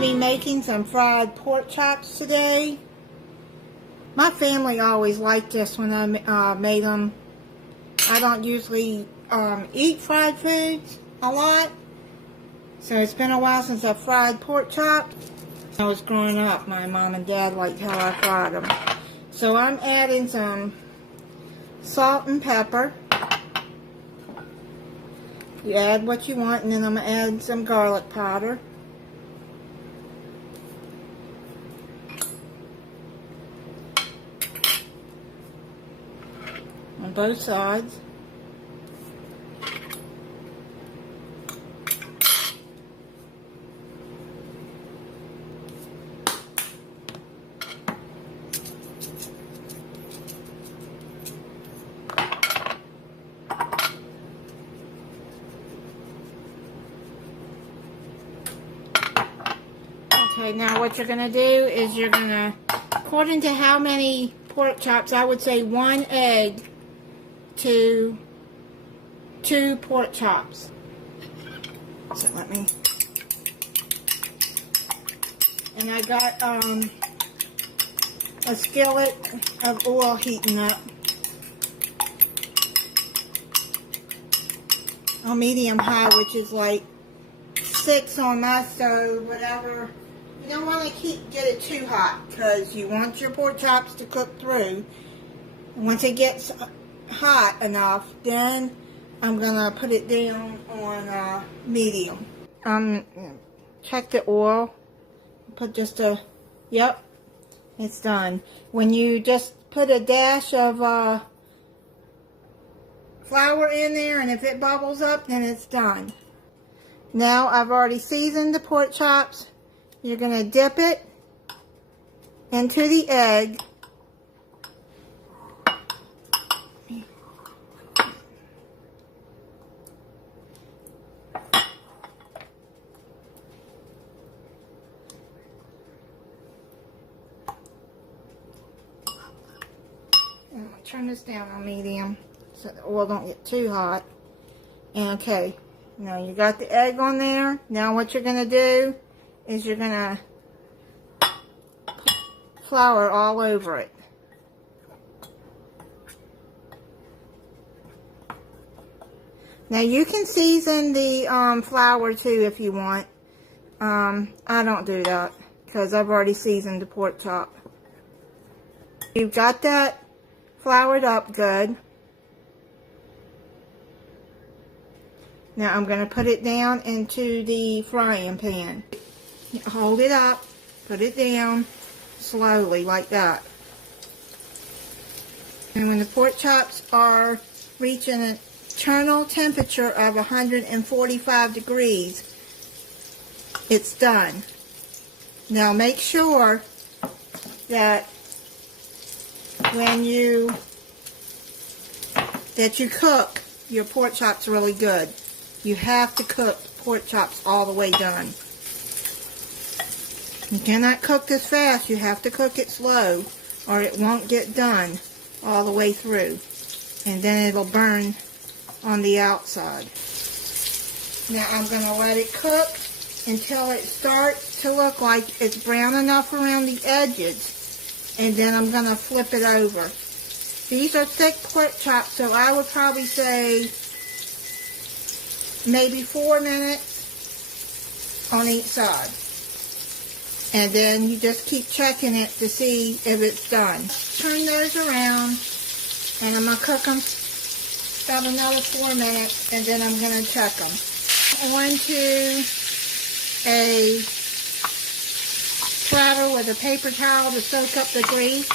be making some fried pork chops today. My family always liked this when I made them. I don't usually eat fried foods a lot, so it's been a while since I fried pork chops. When I was growing up, my mom and dad liked how I fried them. So I'm adding some salt and pepper. You add what you want, and then I'm going to add some garlic powder. On both sides. Okay, now what you're going to do is you're going to, according to how many pork chops, I would say 1 egg to 2 pork chops. So let me, and I got a skillet of oil heating up on medium high, which is like 6 on my stove, whatever. You don't want to get it too hot because you want your pork chops to cook through. And once it gets hot enough, then I'm gonna put it down on medium. Check the oil. Put just a, yep, it's done. When you just put a dash of flour in there, and if it bubbles up, then it's done. Now I've already seasoned the pork chops. You're gonna dip it into the egg. Turn this down on medium so the oil don't get too hot. And okay, now you got the egg on there. Now what you're gonna do is you're gonna flour all over it. Now you can season the flour too if you want. I don't do that because I've already seasoned the pork chop. You've got that floured up good. Now I'm going to put it down into the frying pan. Hold it up, put it down slowly like that. And when the pork chops are reaching an internal temperature of 145 degrees, it's done. Now make sure that when you cook your pork chops really good. You have to cook pork chops all the way done. You cannot cook this fast. You have to cook it slow or it won't get done all the way through. And then it'll burn on the outside. Now I'm going to let it cook until it starts to look like it's brown enough around the edges. And then I'm going to flip it over. These are thick pork chops, so I would probably say maybe 4 minutes on each side. And then you just keep checking it to see if it's done. Turn those around, and I'm going to cook them about another 4 minutes, and then I'm going to check them. Onto a platter with a paper towel to soak up the grease.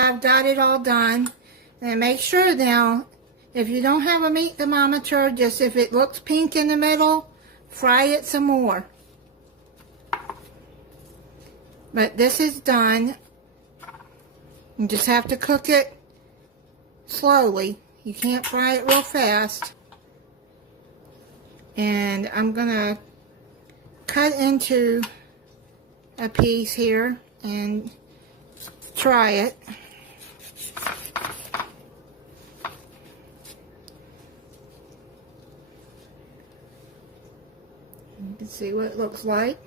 I've got it all done. And make sure now, if you don't have a meat thermometer, just if it looks pink in the middle, fry it some more. But this is done. You just have to cook it slowly. You can't fry it real fast. And I'm gonna cut into a piece here and try it. See what it looks like.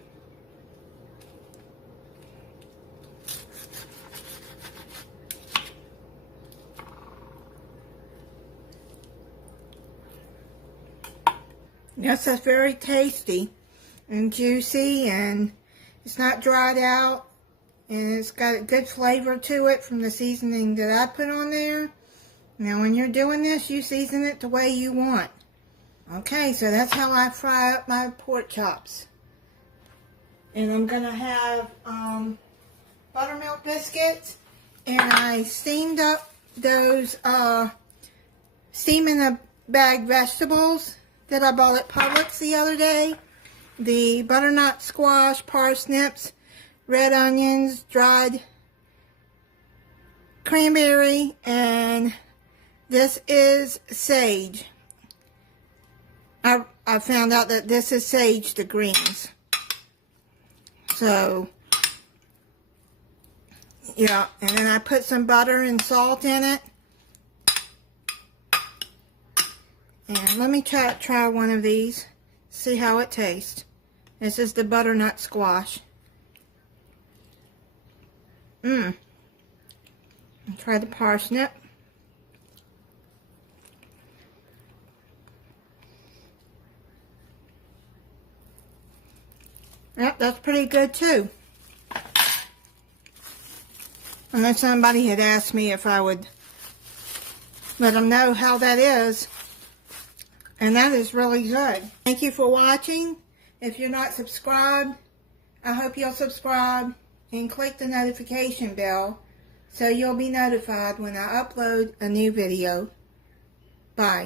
Yes, that's very tasty and juicy, and it's not dried out, and it's got a good flavor to it from the seasoning that I put on there. Now when you're doing this, you season it the way you want. Okay, so that's how I fry up my pork chops. And I'm going to have buttermilk biscuits, and I steamed up those steam in a bag vegetables that I bought at Publix the other day. The butternut squash, parsnips, red onions, dried cranberry, and this is sage. I found out that this is sage, the greens. So, yeah, and then I put some butter and salt in it. And let me try one of these, see how it tastes. This is the butternut squash. Try the parsnip. Yep, that's pretty good too. Unless somebody had asked me if I would let them know how that is. And that is really good. Thank you for watching. If you're not subscribed, I hope you'll subscribe and click the notification bell so you'll be notified when I upload a new video. Bye.